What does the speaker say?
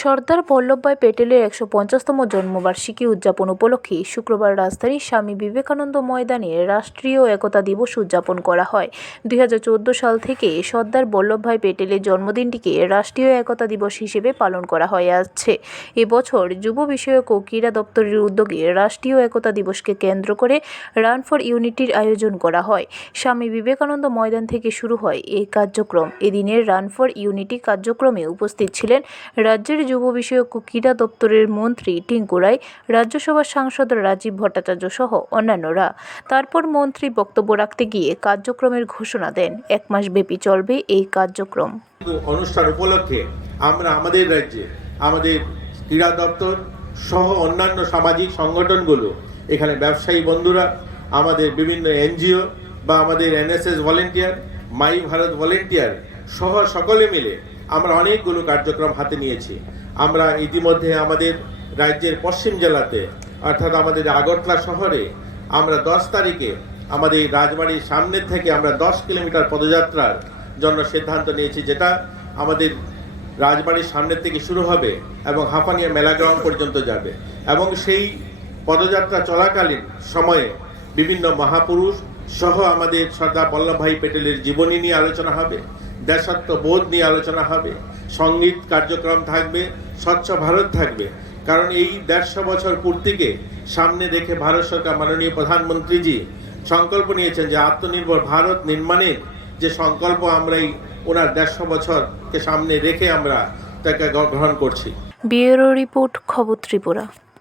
সর্দার বল্লভভাই পেটেলের একশো পঞ্চাশতম জন্মবার্ষিকী উদযাপন উপলক্ষে শুক্রবার রাজধানীর স্বামী বিবেকানন্দ ময়দানে রাষ্ট্রীয় একতা দিবস উদযাপন করা হয়। দুই হাজার চৌদ্দ সাল থেকে সর্দার বল্লভভাই পেটেলের জন্মদিনটিকে রাষ্ট্রীয় একতা দিবস হিসেবে পালন করা হয়ে আসছে। এবছর যুব বিষয়ক ও ক্রীড়া দপ্তরের উদ্যোগে রাষ্ট্রীয় একতা দিবসকে কেন্দ্র করে রান ফর ইউনিটির আয়োজন করা হয়। স্বামী বিবেকানন্দ ময়দান থেকে শুরু হয় এই কার্যক্রম। এদিনের রান ফর ইউনিটি কার্যক্রমে উপস্থিত ছিলেন রাজ্যের যুব বিষয়ক ও ক্রীড়া দপ্তরের মন্ত্রী টিঙ্কু রায়, রাজ্যসভার সাংসদ রাজীব ভট্টাচার্য সহ অন্যান্যরা। তারপর মন্ত্রী বক্তব্য রাখতে গিয়ে কার্যক্রমের ঘোষণা দেন। এক মাস ব্যাপী চলবে এই কার্যক্রম। অনুষ্ঠান উপলক্ষে আমরা আমাদের রাজ্যে, আমাদের ক্রীড়া দপ্তর সহ অন্যান্য সামাজিক সংগঠনগুলো, এখানে ব্যবসায়ী বন্ধুরা, আমাদের বিভিন্ন এনজিও বা আমাদের NSS volunteer, my Bharat volunteer সহ সকলে মিলে আমরা অনেকগুলো কার্যক্রম হাতে নিয়েছি। আমরা ইতিমধ্যে আমাদের রাজ্যের পশ্চিম জেলাতে, অর্থাৎ আমাদের আগরতলা শহরে, আমরা দশ তারিখে আমাদের রাজবাড়ির সামনের থেকে আমরা দশ কিলোমিটার পদযাত্রার জন্য সিদ্ধান্ত নিয়েছি, যেটা আমাদের রাজবাড়ির সামনের থেকে শুরু হবে এবং হাঁপানিয়া মেলা গ্রাউন্ড পর্যন্ত যাবে। এবং সেই পদযাত্রা চলাকালীন সময়ে বিভিন্ন মহাপুরুষ সহ আমাদের সর্দার বল্লভভাই পেটেলের জীবনী নিয়ে আলোচনা হবে দেশাত্ম বোধ নিয়ে আলোচনা হবে সংগীত কার্যক্রম থাকবে, স্বচ্ছ ভারত থাকবে। কারণ এই দেড়শো বছর পূর্তিকে সামনে রেখে ভারত সরকার মাননীয় প্রধানমন্ত্রীজি সংকল্প নিয়েছেন যে আত্মনির্ভর ভারত নির্মাণের যে সংকল্প আমরা এই ওনার দেড়শো বছরকে সামনে রেখে আমরা তাকে গ্রহণ করছি। ব্যুরো রিপোর্ট, খবর ত্রিপুরা।